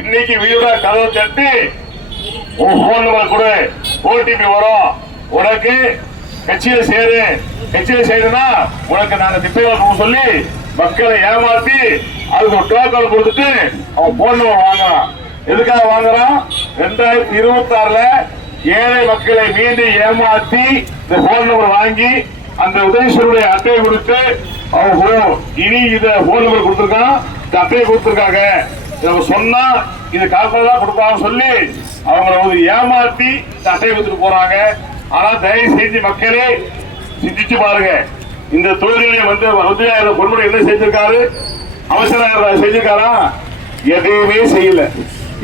இன்னைக்கு வீட கதவை தட்டி உன் போன் நம்பர் கொடு ஓடிபி வரும். உனக்கு கட்சியில சேரு. கட்சியில சேருனா உனக்கு நாங்க திட்டம் சொல்லி மக்களை ஏமாத்தி அதுக்கு ஒரு டோக்கன் கொடுத்துட்டு அவன் போன் நம்பர் வாங்குறான். எதுக்காக வாங்குறான்? ரெண்டாயிரத்தி இருபத்தி ஆறுல ஏழை மக்களை மீண்டும் ஏமாத்தி இந்த போன் நம்பர் வாங்கி அந்த உதயசூருடைய அட்டையை கொடுத்து அவன் இனி இதை போன் நம்பர் கொடுத்துருக்கான். இந்த கொடுத்துருக்காங்க. இதை நம்ம சொன்னா இது காலத்துல தான் கொடுப்பாங்க சொல்லி அவங்கள வந்து ஏமாத்தி இந்த அட்டையை கொடுத்துட்டு போறாங்க. ஆனா தயவு செஞ்சு மக்களே சிந்திச்சு பாருங்க. இந்த தொழிலை வந்து உதயாயிரம் பொன்முறை என்ன செஞ்சிருக்காரு? அவசரம் செஞ்சிருக்காரா? எதையுமே செய்யல.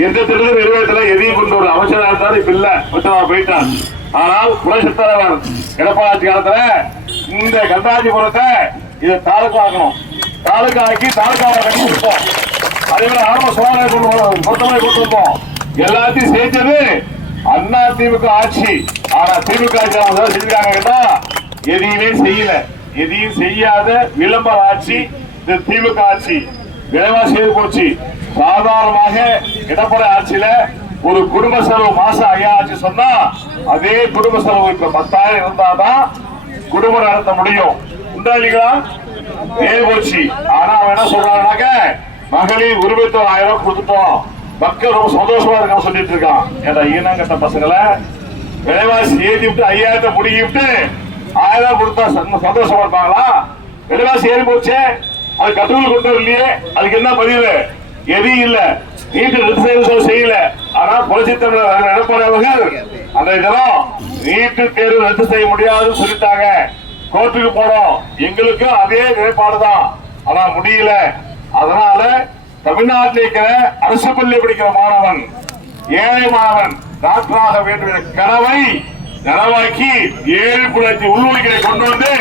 எந்த திட்டத்தையும் நிறைவேற்றல. எதையும் கொண்டு வரல. அமைச்சரா இருந்தாலும் இப்ப இல்ல. அமைச்சரா போயிட்டான் ஆனால் புரட்சித் தலைவர் எடப்பாடி ஆட்சி காலத்துல இந்த கண்டாஜிபுரத்தை இதை தாலுக்கா ஆக்கணும் ஆக்கி தாலுக்காவை கட்டி கொடுப்போம். அதே மாதிரி ஆரம்ப சோதனை கொண்டு மொத்தமாக கொண்டு வந்தோம். எல்லாத்தையும் செஞ்சது அண்ணா திமுக ஆட்சி. ஆனா திமுக ஆட்சி அவங்க என்ன எதையுமே செய்யல. எதையும் செய்யாத விளம்பர ஆட்சி இந்த திமுக ஆட்சி. விலைவாசி ஏறி போச்சு. சாதாரணமாக எடப்பாடி ஆட்சியில ஒரு குடும்ப செலவு மாசம் ஐயா ஆட்சி சொன்னா அதே குடும்ப செலவு இப்ப பத்தாயிரம் இருந்தாதான் குடும்பம் நடத்த முடியும். உண்டா இல்லைங்களா? ஏறி போச்சு. ஆனா அவன் என்ன சொல்றாங்கன்னாக்க மகளிர் உரிமைத்து ஆயிரம் கொடுத்துட்டோம். மக்கள் ரொம்ப சந்தோஷமா இருக்க சொல்லிட்டு இருக்கான். ஏடா ஈனங்கட்ட பசங்களை? விலைவாசி ஏற்றி விட்டு ஐயாயிரத்தை முடிக்கி விட்டு ஆயிரம் கொடுத்தா சந்தோஷமா இருப்பாங்களா? விலைவாசி ஏறி போச்சே. அது கட்டுரையில் கொண்டு வரலையே. அதுக்கு என்ன பதிவு? எதையும் இல்ல. நீட்டு ரத்து செய்ய செய்யல. ஆனா புரட்சி தமிழர் எடப்பாடி அவர்கள் அந்த இதெல்லாம் நீட்டு தேர்வு ரத்து செய்ய முடியாதுன்னு சொல்லிட்டாங்க. கோர்ட்டுக்கு போனோம். எங்களுக்கும் அதே நிலைப்பாடுதான். ஆனா முடியல. அதனால தமிழ்நாட்டில் இருக்கிற அரசு பள்ளி படிக்கிற மாணவன் ஏழை மாணவன் டாக்டராக வேண்டும் என்ற கனவை நனவாக்கி ஏழு புலத்தை உள்ஒலிகளை கொண்டு வந்து